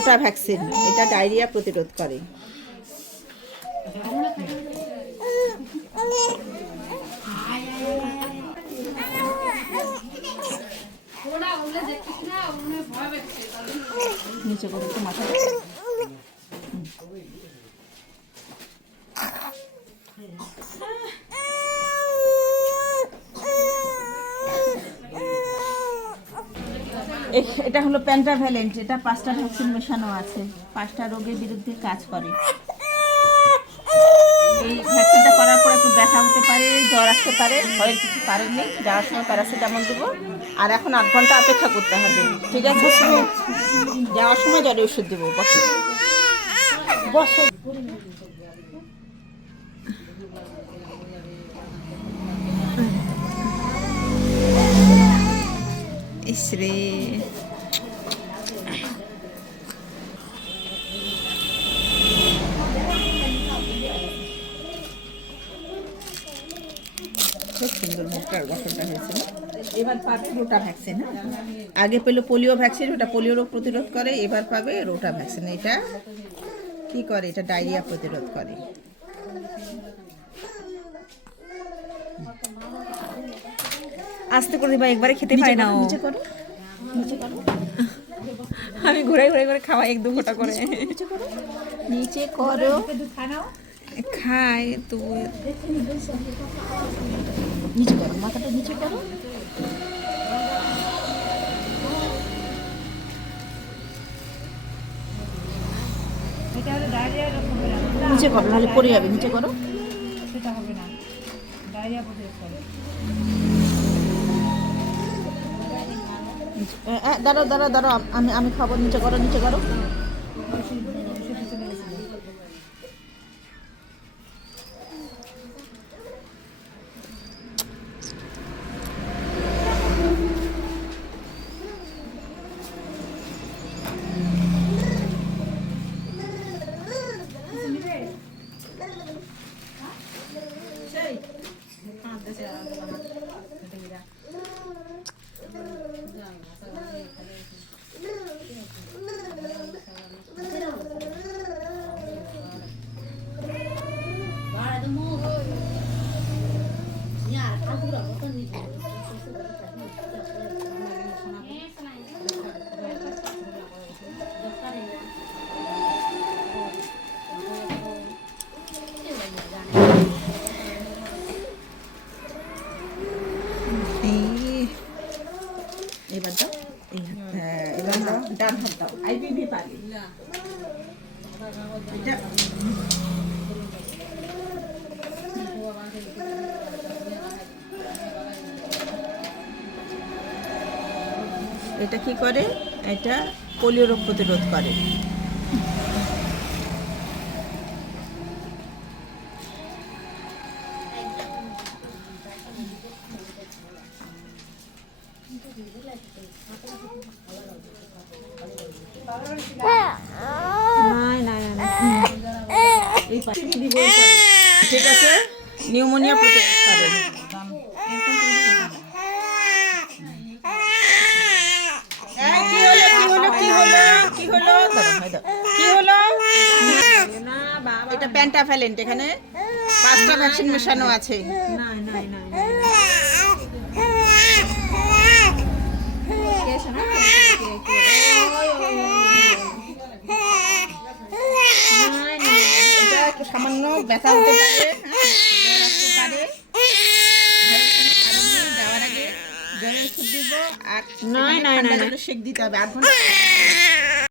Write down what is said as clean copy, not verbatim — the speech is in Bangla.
রোটা ভ্যাকসিন, এটা ডায়রিয়া প্রতিরোধ করে। নিচে করে একটু মাথা এটা হলো পেন্টাভ্যালেন্ট, এটা 5টা ভ্যাকসিন মেশানো আছে, 5টা রোগের বিরুদ্ধে কাজ করে। এই ভ্যাকসিনটা করার পর একটু ব্যথা হতে পারে, জ্বর আসতে পারে, ভয়ের কিছু কারণ নেই। যাওয়ার সময় প্যারাসিটামল দেবো, আর এখন 8 ঘন্টা অপেক্ষা করতে হবে, ঠিক আছে? যাওয়ার সময় জ্বরের ওষুধ দেবো। বসো বসো। ইসরে খুব সুন্দর মুখটার গঠনটা হয়েছে। এবার পাবে রোটা ভ্যাকসিন। আগে পেলো পোলিও ভ্যাকসিন, ওটা পোলিও রোগ প্রতিরোধ করে। এবার পাবে রোটা ভ্যাকসিন। এটা কি করে? এটা ডায়রিয়া প্রতিরোধ করে। আস্তে করে দিবা, একবারে খেতে পাই না। নিচে করো, নিচে করো। আমি ঘুরে ঘুরে করে খাওয়াই 1-2 ফোঁটা করে। নিচে করো, নিচে করো। খাই তো। নিচে করো, মাথাটা নিচে করো। নিচে করো, নাহলে পড়ে যাবে। নিচে করো। সেটা হবে না, ডায়রিয়া প্রতিরোধ করে। দাঁড়াও দাঁড়াও দাঁড়াও, আমি খাবো। নিচে করো, নিচে করো। এবার দাও, হ্যাঁ, এবার দাও, ডান হাত দাও। আইপিভি পাবে এটা। এটা কি করে? এটা পোলিও রোগ প্রতিরোধ করে। ঠিক আছে, নিউমোনিয়া প্রতিরোধ করে। কি হলো? কি হলো? কি হলো? কি হলো? কি হলো? এটা পেন্টাভ্যালেন্ট, এখানে 5টা ভ্যাকসিন মেশানো আছে। সামান্য ব্যথা হতে পারে, যাওয়ার আগে জ্বরের ওষুধ দিব, আর সেক দিতে হবে 8 ঘন্টা।